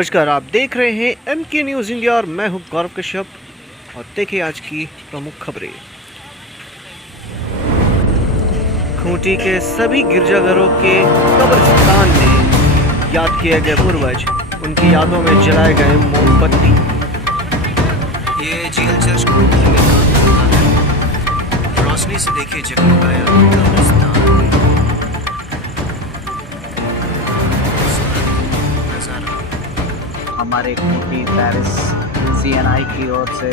नमस्कार, आप देख रहे हैं MK न्यूज़ इंडिया और मैं हूं गौरव कश्यप। और देखिए आज की प्रमुख खबरें। खूंटी के सभी गिरजाघरों के कब्रिस्तान में याद किए गए पूर्वज, उनकी यादों में जलाए गए मोमबत्ती। ये जीएल चर्च खूंटी में रोशनी से देखिए जगमगाया कब्रिस्तान। हमारे खूंटी पेरिस CNI की ओर से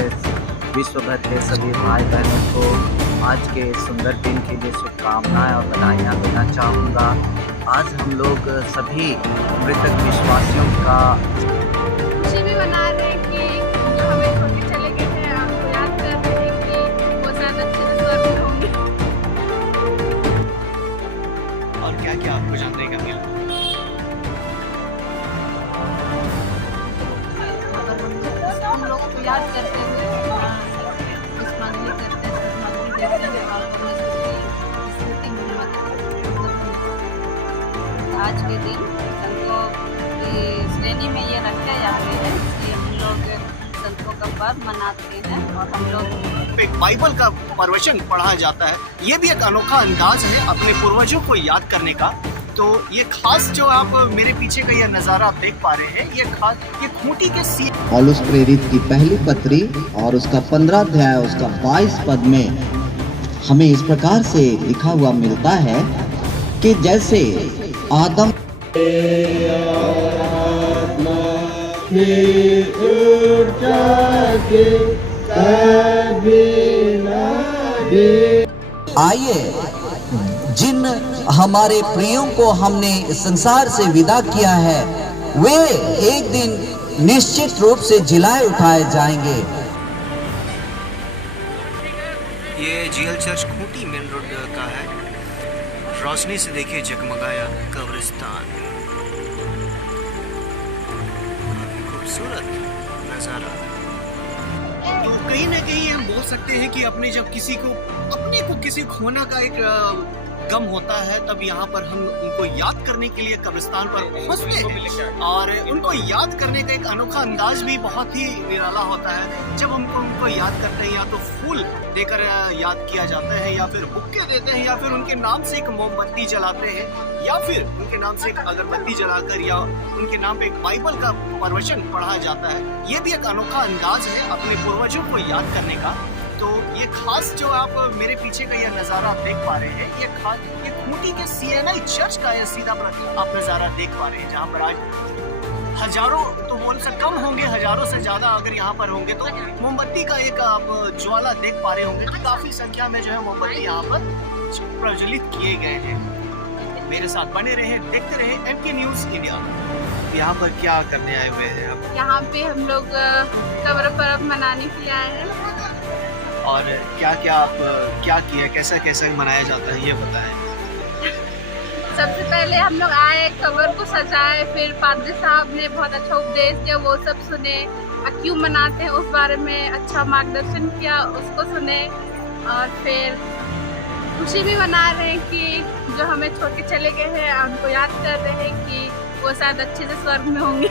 विश्व भर के सभी भाई बहनों को आज के सुंदर दिन के लिए शुभकामनाएं और बधाइयाँ देना चाहूँगा। आज हम लोग सभी मृतक विश्वासियों का खुशी भी मना रहे हैं कि जो हमें छोटे चले गए हैं आपको याद कर रहे हैं कि वो ज़्यादा अच्छे से स्वर्ग में होंगे। और क्या क्या आपको जानने का मिला? हम लोगों को याद करते हुए पुष्पांजलि करते हैं, श्रद्धांजलि देते हैं और उन्हें स्मृति में मदद आज के दिन संतों की श्रेणी में ये रखे जाते हैं, इसलिए हम लोग संतों का पर्व मनाते हैं। और हम लोग एक बाइबल का प्रवचन पढ़ा जाता है। ये भी एक अनोखा अंदाज है अपने पूर्वजों को याद करने का। तो ये खास जो आप मेरे पीछे का यह नज़ारा आप देख पा रहे हैं, ये खूंटी के पौलुस प्रेरित की पहली पत्री और उसका 15 अध्याय उसका 22 पद में हमें इस प्रकार से लिखा हुआ मिलता है कि जैसे आदम आइए जिन हमारे प्रियों को हमने संसार से विदा किया है वे एक दिन निश्चित रूप से जिलाए उठाए जाएंगे। ये GL church Khunti main road का है। रोशनी से देखिए जगमगाया कब्रिस्तान। खूबसूरत नज़ारा। तो कहीं ना कहीं हम बोल सकते हैं कि अपने जब अपने को किसी खोना का एक गम होता है, तब यहाँ पर हम उनको याद करने के लिए कब्रिस्तान पर पहुँचते हैं। और उनको याद करने का एक अनोखा अंदाज भी बहुत ही निराला होता है। जब उनको याद करते हैं, या तो फूल देकर याद किया जाता है, या फिर बुक्के देते हैं, या फिर उनके नाम से एक मोमबत्ती जलाते हैं, या फिर उनके नाम से एक अगरबत्ती जलाकर, या उनके नाम पे एक बाइबल का प्रवचन पढ़ा जाता है। ये भी एक अनोखा अंदाज है अपने पूर्वजों को याद करने का। तो ये खास जो आप मेरे पीछे का यह नज़ारा आप देख पा रहे हैं, ये खूंटी के CNI चर्च का यह सीधा आप नज़ारा देख पा रहे हैं, जहाँ पर आज हजारों तो बोल से कम होंगे, हजारों से ज़्यादा अगर यहाँ पर होंगे तो मोमबत्ती का एक आप ज्वाला देख पा रहे होंगे कि काफ़ी संख्या में जो है मोमबत्ती यहाँ पर प्रज्वलित किए गए हैं। मेरे साथ बने रहे, देखते रहे MK न्यूज़ इंडिया। यहाँ पर क्या करने आए हुए हैं आप? यहाँ पे हम लोग कब्र पर्व मनाने के लिए आए हैं। और क्या किया, कैसा कैसा मनाया जाता है ये बताएं। सबसे पहले हम लोग आए, कब्र को सजाए, फिर पादरी साहब ने बहुत अच्छा उपदेश दिया, वो सब सुने। क्यों मनाते हैं उस बारे में अच्छा मार्गदर्शन किया, उसको सुने। और फिर खुशी भी मना रहे हैं कि जो हमें छोड़ के चले गए हैं उनको याद कर रहे हैं कि वो शायद अच्छे से स्वर्ग में होंगे।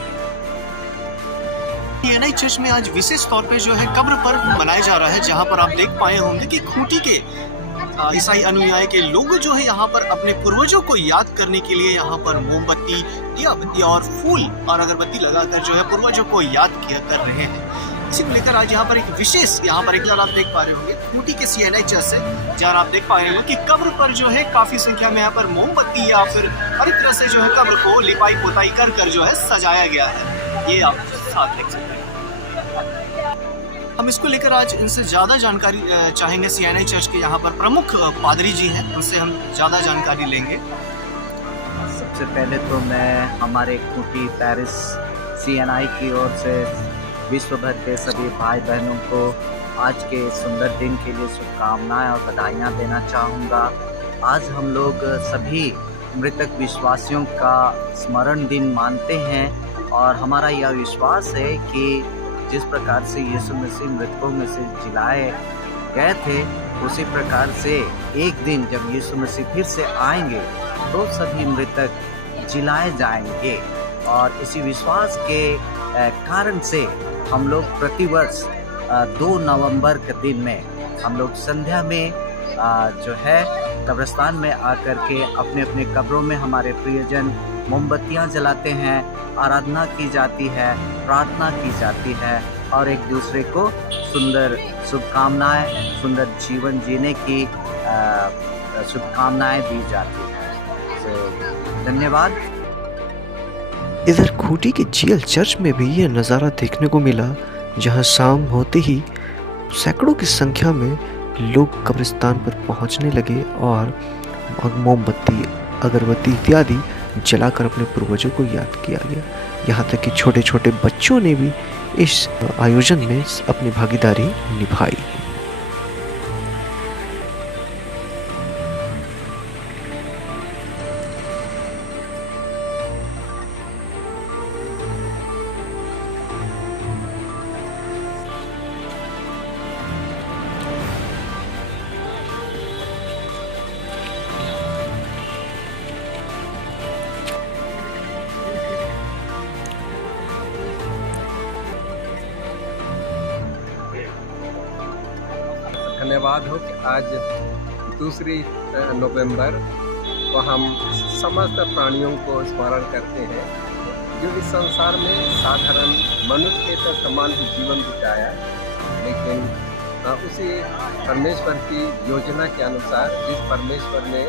CNI चर्च में आज विशेष तौर पे जो है कब्र पर्व मनाया जा रहा है, जहाँ पर आप देख पाए होंगे कि खूंटी के ईसाई अनुयायी के लोग जो है यहाँ पर अपने पूर्वजों को याद करने के लिए यहाँ पर मोमबत्ती, दियाबत्ती और फूल और अगरबत्ती लगाकर जो है पूर्वजों को याद किया कर रहे हैं। इसी को लेकर आज यहाँ पर एक विशेष एक जगह आप देख पा रहे होंगे खूंटी के CNI चर्च से, जहाँ आप देख पा रहे होंगे कि कब्र पर जो है काफी संख्या में यहाँ पर मोमबत्ती या फिर हर तरह से जो है कब्र को लिपाई पोताई कर जो है सजाया गया है। ये आप साथ देख सकते हैं। हम इसको लेकर आज इनसे ज़्यादा जानकारी चाहेंगे। CNI चर्च के यहाँ पर प्रमुख पादरी जी हैं, उनसे हम ज़्यादा जानकारी लेंगे। सबसे पहले तो मैं हमारे खूंटी पेरिस CNI की ओर से विश्व भर के सभी भाई बहनों को आज के सुंदर दिन के लिए शुभकामनाएं और बधाइयाँ देना चाहूँगा। आज हम लोग सभी मृतक विश्वासियों का स्मरण दिन मानते हैं और हमारा यह विश्वास है कि जिस प्रकार से यीशु मसीह मृतकों में से जिलाए गए थे, उसी प्रकार से एक दिन जब यीशु मसीह फिर से आएंगे तो सभी मृतक जिलाए जाएंगे। और इसी विश्वास के कारण से हम लोग प्रतिवर्ष 2 नवंबर के दिन में हम लोग संध्या में जो है कब्रिस्तान में आकर के अपने अपने कब्रों में हमारे प्रियजन मोमबत्तियां जलाते हैं, आराधना की जाती है, प्रार्थना की जाती है और एक दूसरे को सुंदर शुभकामनाएं, सुंदर जीवन जीने की शुभकामनाएं दी जाती हैं। तो धन्यवाद। इधर खूंटी के जीएल चर्च में भी यह नज़ारा देखने को मिला, जहां शाम होते ही सैकड़ों की संख्या में लोग कब्रिस्तान पर पहुंचने लगे और मोमबत्ती, अगरबत्ती इत्यादि जलाकर अपने पूर्वजों को याद किया गया। यहाँ तक कि छोटे छोटे बच्चों ने भी इस आयोजन में अपनी भागीदारी निभाई। धन्यवाद हो कि आज 2 नवंबर को हम समस्त प्राणियों को स्मरण करते हैं जो इस संसार में साधारण मनुष्य के समान ही जीवन बिताया, लेकिन उसी परमेश्वर की योजना के अनुसार जिस परमेश्वर ने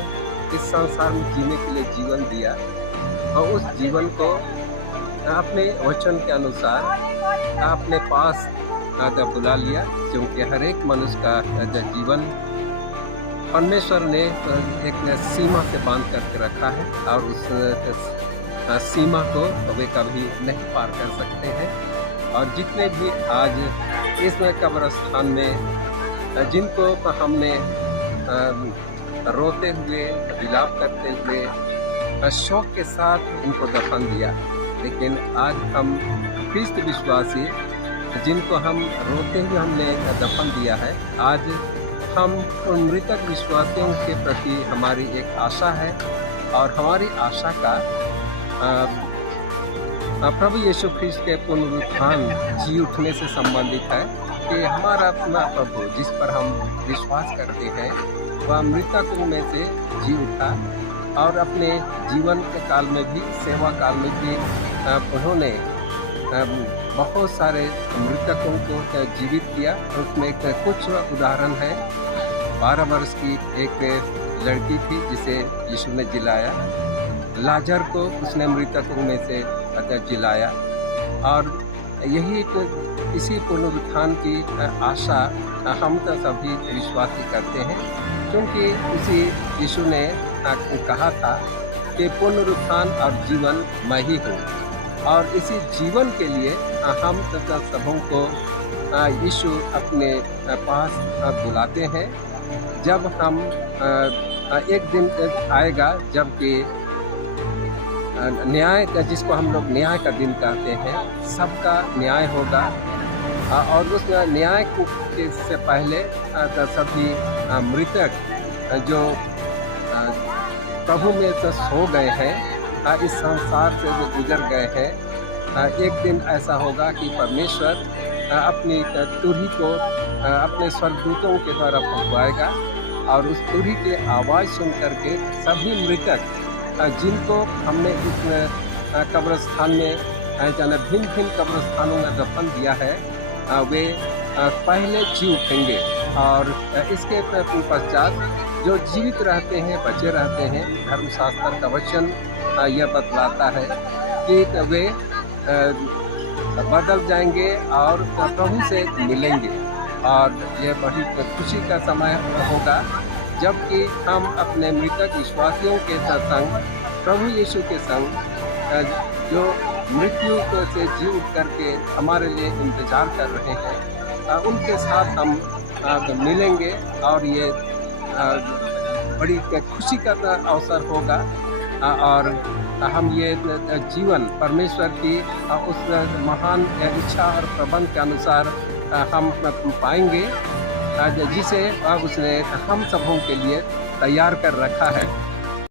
इस संसार में जीने के लिए जीवन दिया और उस जीवन को अपने वचन के अनुसार अपने पास बुला लिया, क्योंकि हर एक मनुष्य का जीवन परमेश्वर ने एक सीमा से बांध करके रखा है और उस सीमा को वे कभी नहीं पार कर सकते हैं। और जितने भी आज इस कब्रिस्तान में जिनको हमने रोते हुए, विलाप करते हुए, शौक के साथ उनको दफन दिया, लेकिन आज हम ख्रिस्त विश्वासी जिनको हम रोते हुए हमने दफन दिया है, आज हम उन मृतक विश्वासियों के प्रति हमारी एक आशा है और हमारी आशा का प्रभु यीशु ख्रिस्त के पुनरुत्थान जी उठने से संबंधित है कि हमारा अपना प्रभु जिस पर हम विश्वास करते हैं वह मृतकों में से जी उठा और अपने जीवन के काल में भी, सेवा काल में भी उन्होंने बहुत सारे मृतकों को जीवित किया। उसमें कुछ उदाहरण है। 12 वर्ष की एक लड़की थी जिसे यीशु ने जिलाया, लाजर को उसने मृतकों में से जिलाया और यही इसी पुनरुत्थान की आशा हम तो सभी विश्वासी करते हैं, क्योंकि उसी यीशु ने कहा था कि पुनरुत्थान और जीवन मैं ही हूँ और इसी जीवन के लिए हम तथा सबों को यीशु अपने पास बुलाते हैं। जब हम एक दिन आएगा जबकि न्याय का, जिसको हम लोग न्याय का दिन कहते हैं, सबका न्याय होगा और उस न्याय से पहले सभी मृतक जो प्रभु में तो सो गए हैं, इस संसार से जो गुजर गए हैं, एक दिन ऐसा होगा कि परमेश्वर अपनी तुरही को अपने स्वर्गदूतों के द्वारा फुंकवाएगा और उस तुरही की आवाज़ सुन करके सभी मृतक जिनको हमने इस कब्रिस्तान में जाना भिन्न भिन्न कब्रिस्तानों में दफन दिया है, वे पहले जी उठेंगे और इसके पश्चात जो जीवित रहते हैं, बचे रहते हैं, धर्मशास्त्र का वचन यह बतलाता है कि वे बदल जाएंगे और प्रभु से मिलेंगे और यह बड़ी खुशी का समय होगा जबकि हम अपने मृतक विश्वासियों के संग प्रभु यीशु के संग जो मृत्यु से जी उठ करके हमारे लिए इंतजार कर रहे हैं, उनके साथ हम मिलेंगे और ये बड़ी खुशी का अवसर होगा और हम ये जीवन परमेश्वर की उस महान इच्छा और प्रबंध के अनुसार हम पाएंगे जिसे उसने हम सबों के लिए तैयार कर रखा है।